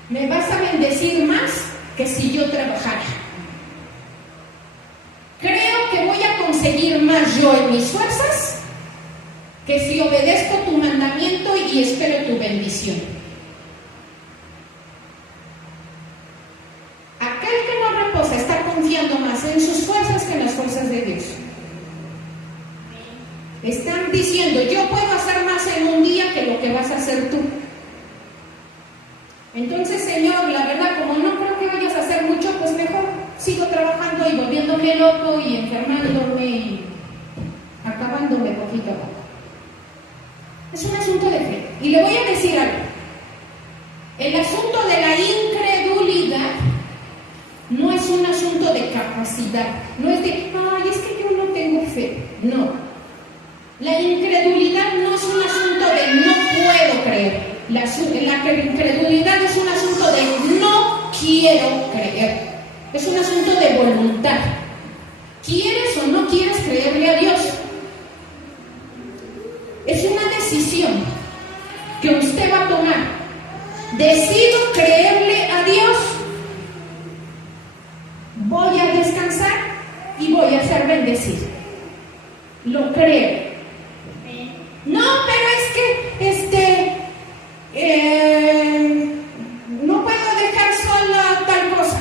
me vas a bendecir más que si yo trabajara. Creo que voy a conseguir seguir más yo en mis fuerzas que si obedezco tu mandamiento y espero tu bendición. Aquel que no reposa está confiando más en sus fuerzas que en las fuerzas de Dios. Están diciendo, yo puedo hacer más en un día que lo que vas a hacer tú. Entonces, Señor, la verdad, como no creo que vayas a hacer mucho, pues mejor sigo trabajando y volviéndome loco y enfermándome y acabándome poquito a poco. Es un asunto de fe. Y le voy a decir algo. El asunto de la incredulidad no es un asunto de capacidad. No es de, ay, es que yo no tengo fe. No. La incredulidad no es un asunto de no puedo creer. La incredulidad es un asunto de no quiero creer. Es un asunto de voluntad. ¿Quieres o no quieres creerle a Dios? Es una decisión que usted va a tomar. Decido creerle a Dios. Voy a descansar y voy a ser bendecido. Lo creo. No, pero es que no puedo dejar sola tal cosa.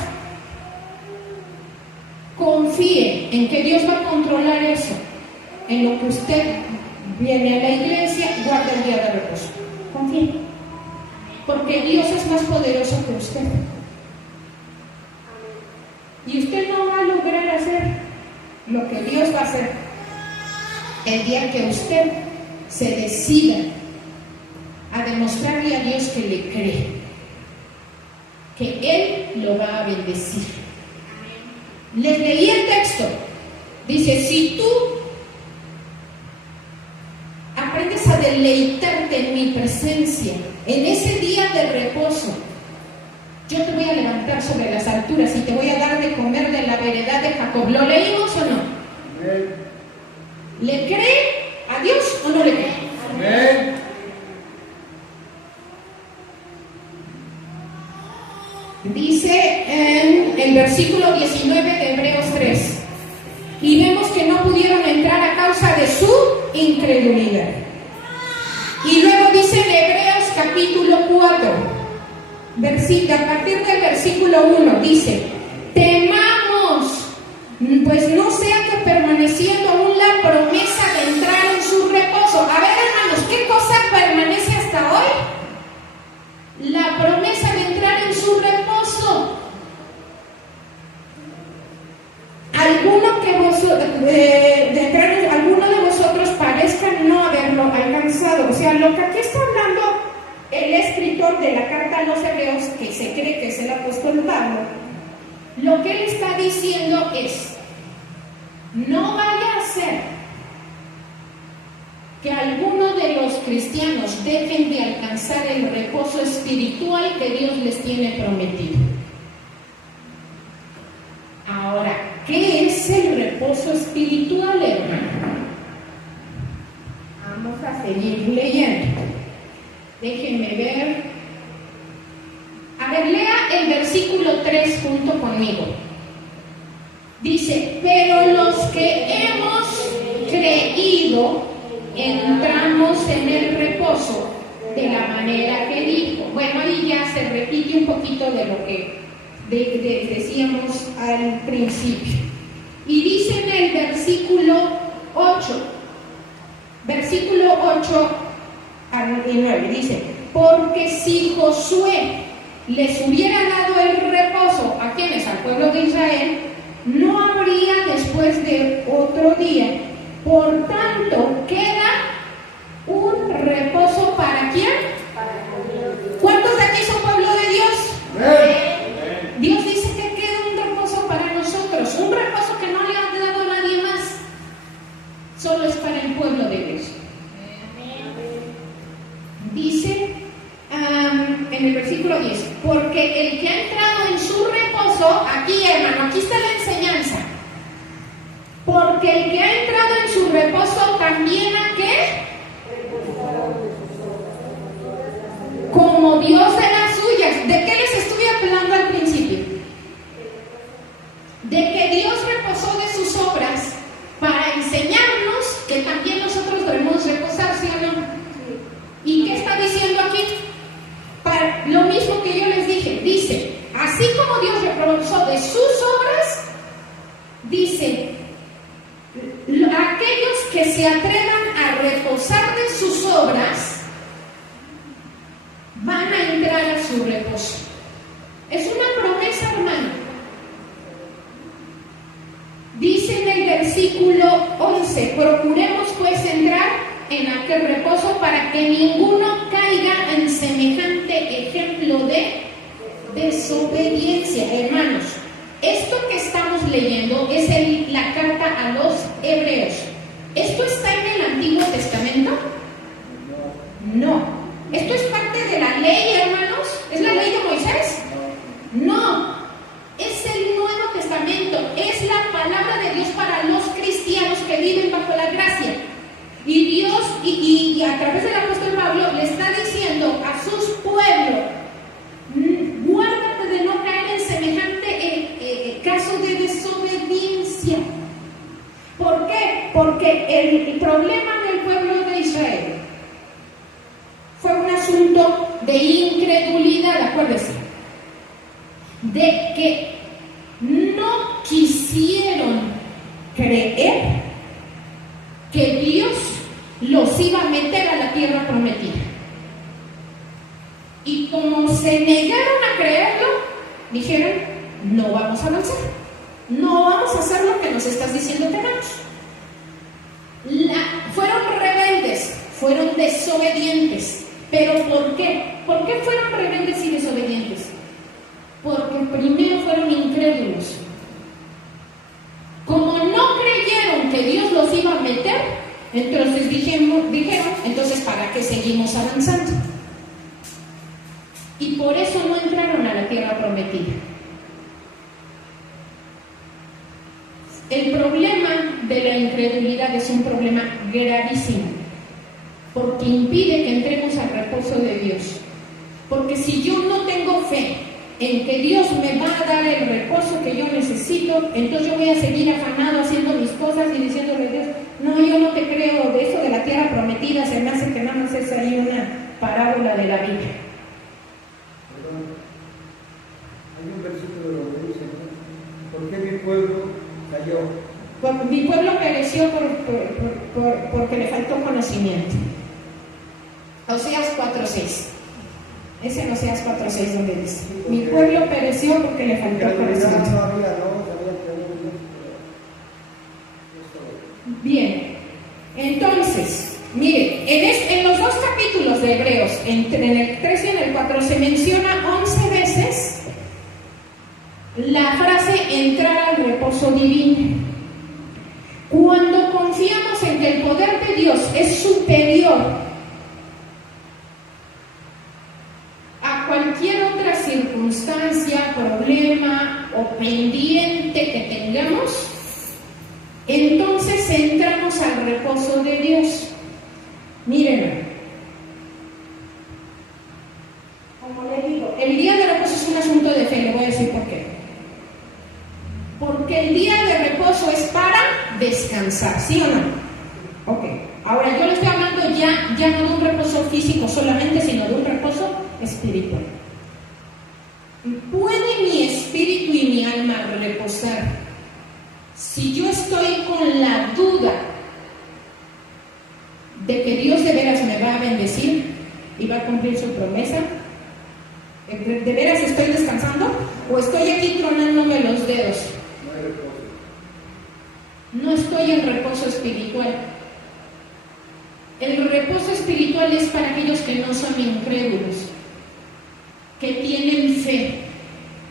Confíe en que Dios va a controlar eso. En lo que usted viene a la iglesia, guarda el día de reposo. Confíe. Porque Dios es más poderoso que usted. Y usted no va a lograr hacer lo que Dios va a hacer el día que usted se decida a demostrarle a Dios que le cree, que Él lo va a bendecir. Les leí el texto. Dice, si tú aprendes a deleitarte en mi presencia, en ese día de reposo, yo te voy a levantar sobre las alturas y te voy a dar de comer de la veredad de Jacob. ¿Lo leímos o no? Amén. ¿Le cree a Dios o no le cree? Amén. Dice en el versículo 19 de Hebreos 3, y vemos que no pudieron entrar a causa de su incredulidad. Y luego dice en Hebreos capítulo 4, a partir del versículo 1, dice, temamos, pues no sea que permaneciendo aún la promesa de entrar en su reposo. A ver, hermanos, ¿qué cosa permanece hasta hoy? La promesa de entrar en su reposo. Alguno de vosotros parezca no haberlo alcanzado. O sea, lo que aquí está hablando el escritor de la carta a los Hebreos, que se cree que es el apóstol Pablo, lo que él está diciendo es, no vaya a ser que algunos de los cristianos dejen de alcanzar el reposo espiritual que Dios les tiene prometido. Ahora, ¿qué es el reposo espiritual, hermano? Vamos a seguir leyendo. Déjenme ver. A ver, lea el versículo 3 junto conmigo. Dice, pero los que hemos creído entramos en el reposo de la manera que dijo. Bueno, ahí ya se repite un poquito de lo que decíamos al principio. Y dice en el versículo 8 y 9, dice, porque si Josué les hubiera dado el reposo, ¿a quiénes? Al pueblo de Israel, no habría después de otro día. Por tanto, queda un reposo ¿para quién? ¿Cuántos de aquí son pueblo de Dios? Dios dice que queda un reposo para nosotros, un reposo que no le ha dado a nadie más, solo es para el pueblo de Dios. Dice en el versículo 10, porque el que ha entrado en su reposo, aquí hermano, aquí está la enseñanza, porque el que ha entrado en su reposo también ¿a qué? Como Dios de las suyas. ¿De qué les estuve hablando al principio? De que Dios reposó de sus obras para está diciendo aquí? Para lo mismo que yo les dije, dice, así como Dios reposó de sus obras, dice, aquellos que se atrevan a reposar de sus obras van a entrar a su reposo. Es una promesa, hermano. Dice en el versículo 11, procuremos pues entrar en aquel reposo para que ninguno caiga en semejante ejemplo de desobediencia. Hermanos, esto que estamos leyendo es la carta a los Hebreos. ¿Esto está en el Antiguo Testamento? No. ¿Esto es parte de la ley, hermanos? ¿Es la ley de Moisés? No. Es el Nuevo Testamento. Es la palabra de Dios para los cristianos que viven bajo la gracia. Y Dios, y a través del apóstol Pablo, le está diciendo a sus pueblos, guárdate de no caer en semejante caso de desobediencia. ¿Por qué? Porque el problema del pueblo de Israel fue un asunto de incredulidad, acuérdense, de que no quisieron creer que Dios los iba a meter a la tierra prometida. Y como se negaron a creerlo, dijeron, no vamos a avanzar, no vamos a hacer lo que nos estás diciendo que hagamos. Fueron rebeldes, fueron desobedientes. ¿Pero por qué? ¿Por qué fueron rebeldes y desobedientes? Porque primero fueron incrédulos. Como no creyeron que Dios los iba a meter, entonces dijeron, entonces ¿para qué seguimos avanzando? Y por eso no entraron a la tierra prometida. El problema de la incredulidad es un problema gravísimo, porque impide que entremos al reposo de Dios. Porque si yo no tengo fe en que Dios me va a dar el reposo que yo necesito, entonces yo voy a seguir afanado haciendo mis cosas y diciéndole a Dios, no, yo no te creo de eso de la tierra prometida, se me hace que nada más es ahí una parábola de la Biblia. Hay un versículo donde dice, ¿por qué mi pueblo cayó? Mi pueblo pereció porque le faltó conocimiento. Oseas 4:6. Ese en Oseas 4:6 donde dice, mi pueblo pereció porque le faltó conocimiento. Bien, entonces, miren, en los dos capítulos de Hebreos, en el 3 y en el 4, se menciona 11 veces la frase entrar al reposo divino. Cuando confiamos en que el poder de Dios es superior a cualquier otra circunstancia, problema o pendiente que tengamos, entonces entramos al reposo de Dios. Miren, como le digo, el día de reposo es un asunto de fe, le voy a decir por qué. Porque el día de reposo es para descansar, ¿sí o no? Ok, ahora yo le estoy hablando ya no de un reposo físico solamente, sino de un reposo espiritual. ¿Puede mi espíritu y mi alma reposar si yo estoy con la duda de que Dios de veras me va a bendecir y va a cumplir su promesa? ¿De veras estoy descansando? ¿O estoy aquí tronándome los dedos? No estoy en reposo espiritual. El reposo espiritual es para aquellos que no son incrédulos, que tienen fe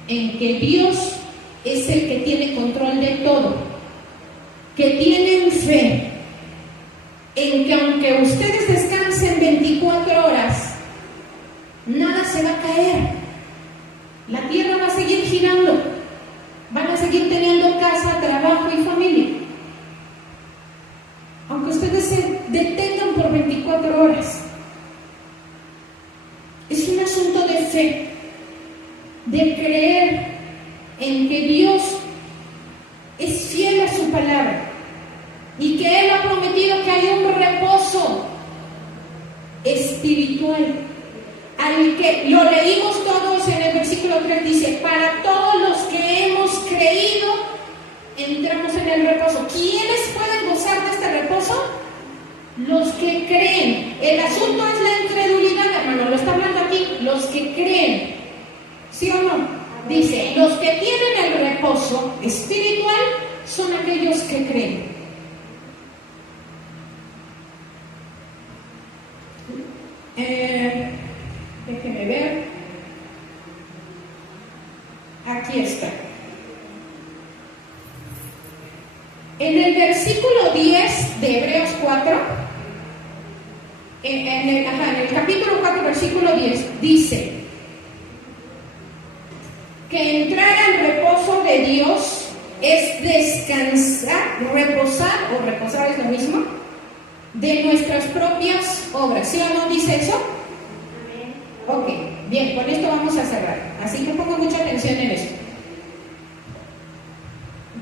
en que Dios es el que tiene control de todo, que tienen fe en que aunque ustedes descansen 24 horas, nada se va a caer. La tierra va a seguir girando, van a seguir teniendo casa, trabajo y familia. Aunque ustedes se detengan por 24 horas. Es un asunto de fe, de creer en que Dios es fiel a su palabra y que Él ha prometido que hay un reposo espiritual. Al que lo leímos todos en el versículo 3, dice, para todos los que hemos creído, entramos en el reposo. ¿Quiénes pueden gozar de este reposo? Los que creen. El asunto es la incredulidad, hermano, lo está hablando aquí, los que creen. ¿Sí o no? Dice, los que tienen el reposo espiritual son aquellos que creen. Déjeme ver. Aquí está. En el versículo 10 de Hebreos 4, en el capítulo 4, versículo 10, dice que entrar al reposo de Dios es descansar, reposar es lo mismo, de nuestras propias obras. ¿Sí o no dice eso? Ok, bien, con esto vamos a cerrar. Así que pongo mucha atención en eso.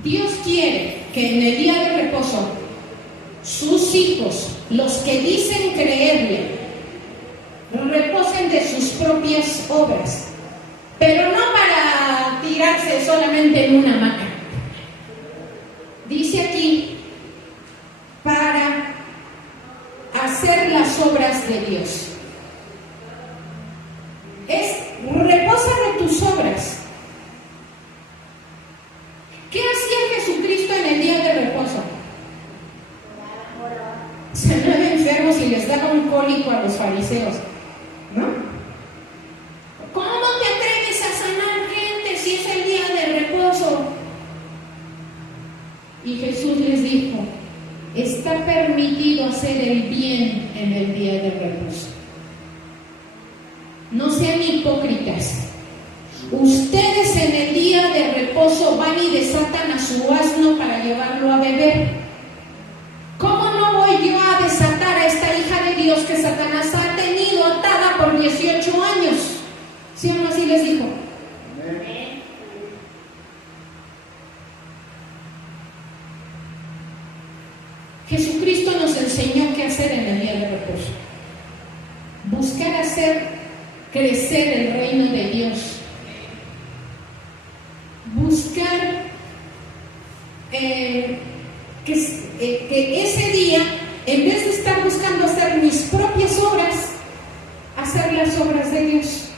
Dios quiere que en el día de reposo sus hijos, los que dicen creerle, reposen de sus propias obras, pero no para tirarse solamente en una hamaca. Dice aquí, para hacer las obras de Dios. Es reposa de tus obras. ¿Qué hacía Jesucristo en el día de reposo? Sanaba enfermos y les daba un cólico a los fariseos, ¿no? ¿Cómo te atreves a sanar gente si es el día de reposo? Y Jesús les dijo, está permitido hacer el bien en el día de reposo. No sean hipócritas. Ustedes en el día de reposo van y desatan a su asno para llevarlo a beber. ¿Cómo no voy yo a desatar a esta hija de Dios que Satanás ha tenido atada por 18 años? ¿Sí o no? Así les dijo. Jesucristo nos enseñó qué hacer en el día de reposo. Buscar hacer crecer el reino de Dios. Buscar que ese día, en vez de estar buscando hacer mis propias obras, hacer las obras de Dios.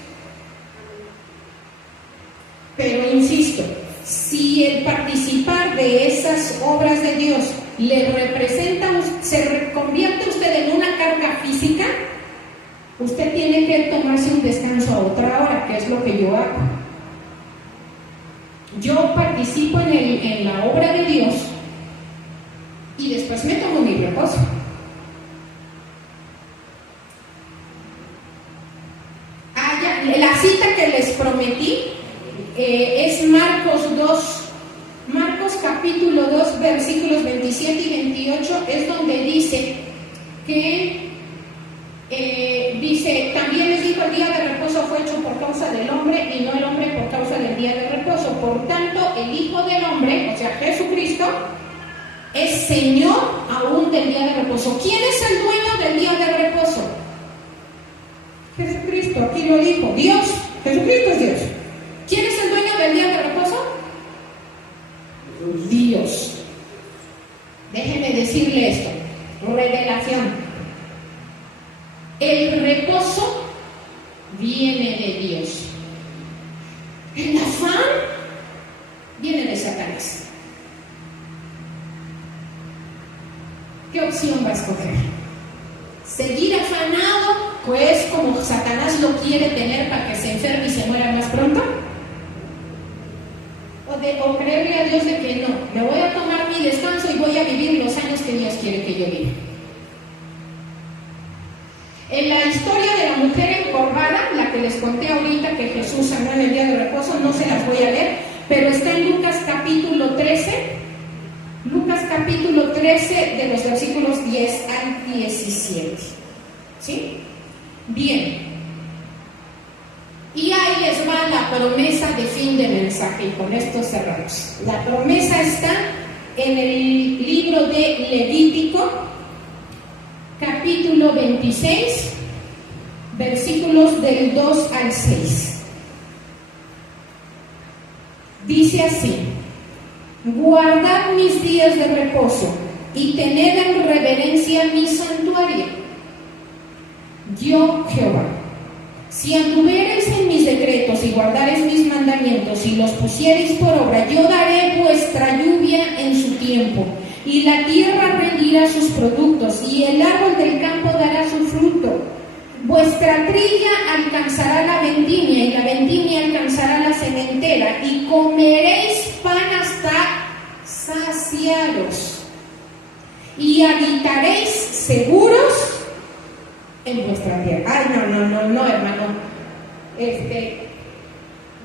Pero insisto, si el participar de esas obras de Dios le representa, se convierte usted en una carga física, usted tiene que tomarse un descanso a otra hora, que es lo que yo hago. Yo participo en la obra de Dios y después me tomo mi reposo. La cita que les prometí es Marcos 2. Marcos capítulo 2, versículos 27 y 28 es donde dice que también les dijo, el día de reposo fue hecho por causa del hombre y no el hombre por causa del día de reposo. Por tanto, el Hijo del Hombre, o sea, Jesucristo, es Señor aún del día de reposo. ¿Quién es el dueño del día de reposo? Jesucristo, aquí lo dijo, Dios. Jesucristo es Dios. ¿Quién es el dueño del día de reposo? Dios. Déjeme decirle esto, revelación. El reposo viene de Dios. El afán viene de Satanás. ¿Qué opción va a escoger? ¿Seguir afanado, pues como Satanás lo quiere tener para que se enferme y se muera más pronto? ¿O creerle a Dios de que no, me voy a tomar mi descanso y voy a vivir los años que Dios quiere que yo viva? En la historia de la mujer encorvada, la que les conté ahorita que Jesús sanó en el día de reposo, no se las voy a leer, pero está en Lucas capítulo 13. Lucas capítulo 13 de los versículos 10 al 17. ¿Sí? Bien. Y ahí les va la promesa de fin de mensaje y con esto cerramos. La promesa está en el libro de Levítico, capítulo 26, versículos del 2 al 6. Dice así: guardad mis días de reposo y tened en reverencia mi santuario. Yo, Jehová, si anduviereis en mis decretos y guardareis mis mandamientos y los pusiereis por obra, yo daré vuestra lluvia en su tiempo, y la tierra rendirá sus productos, y el árbol del campo dará su fruto. Vuestra trilla alcanzará la vendimia, y la vendimia alcanzará la sementera, y comeréis pan hasta saciaros, y habitaréis seguros en vuestra tierra. Ay, no, hermano.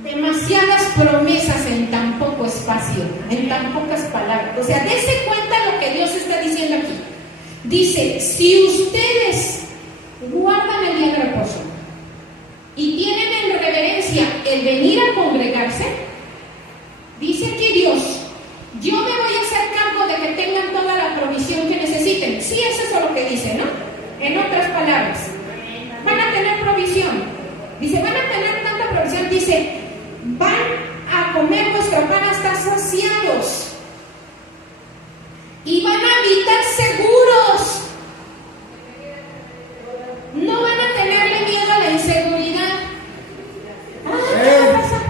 Demasiadas promesas en tan poco espacio, en tan pocas palabras. O sea, dése cuenta lo que Dios está diciendo aquí. Dice: si ustedes guardan el día de reposo y tienen en reverencia el venir a congregarse, dice aquí Dios: yo me voy a hacer cargo de que tengan toda la provisión que necesiten. Sí, es eso lo que dice, ¿no? En otras palabras, van a tener provisión. Dice, van a tener tanta provisión. Dice, van a comer vuestro pan hasta saciados y van a habitar seguros. No van a tenerle miedo a la inseguridad. ¿Qué pasa?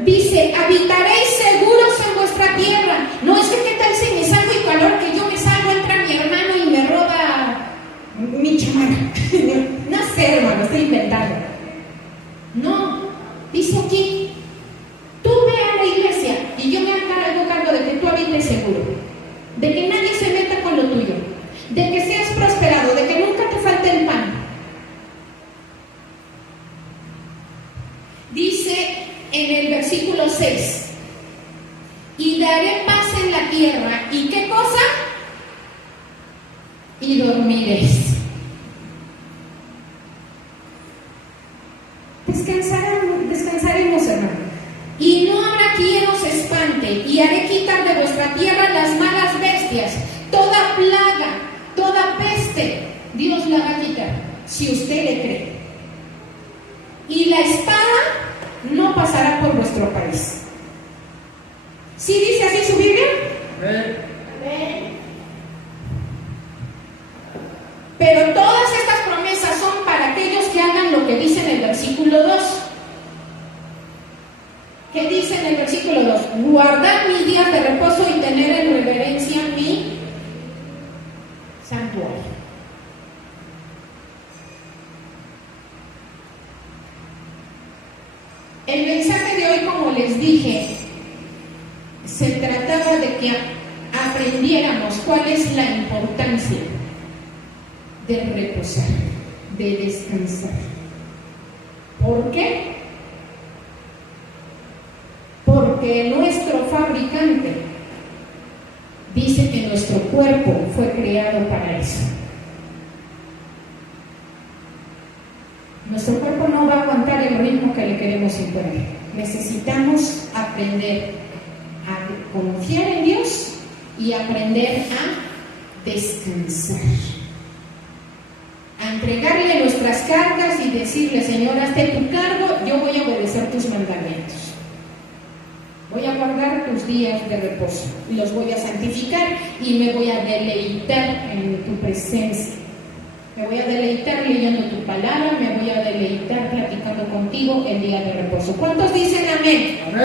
Dice, habitaréis seguros en vuestra tierra. No es que qué tal si me salgo y calor que yo me salgo, entra mi hermano y me roba mi chamarra. No sé, hermano, estoy inventando. No, dice aquí, tú ve a la iglesia y yo me hago cargo de que tú habites seguro, de que nadie se meta con lo tuyo, de que seas prosperado, de que nunca te falte el pan. Dice en el versículo 6: y daré paz en la tierra, ¿y qué cosa? Y dormiréis. Descansaremos, hermano. Y no habrá quien os espante, y haré quitar de vuestra tierra las malas bestias, toda plaga, toda peste, Dios la va a quitar, si usted le cree. Y la espada no pasará por vuestro país. ¿Sí dice así su Biblia? Pero todas estas promesas son para aquellos que hagan lo que dice en el versículo 2. ¿Qué dice en el versículo 2? Guardad mis días de reposo y tener en reverencia mi santuario. El mensaje de hoy, como les dije, se trataba de que aprendiéramos cuál es la importancia de reposar, de descansar. ¿Por qué? Porque nuestro fabricante dice que nuestro cuerpo fue creado para eso. Nuestro cuerpo no va a aguantar el ritmo que le queremos imponer. Necesitamos aprender a confiar en Dios y aprender a descansar, a entregarle nuestras cargas y decirle: Señor, hazte tu cargo, yo voy a obedecer tus mandamientos. Voy a guardar tus días de reposo y los voy a santificar y me voy a deleitar en tu presencia. Me voy a deleitar leyendo tu palabra, me voy a deleitar platicando contigo el día de reposo. ¿Cuántos dicen amén? Amén.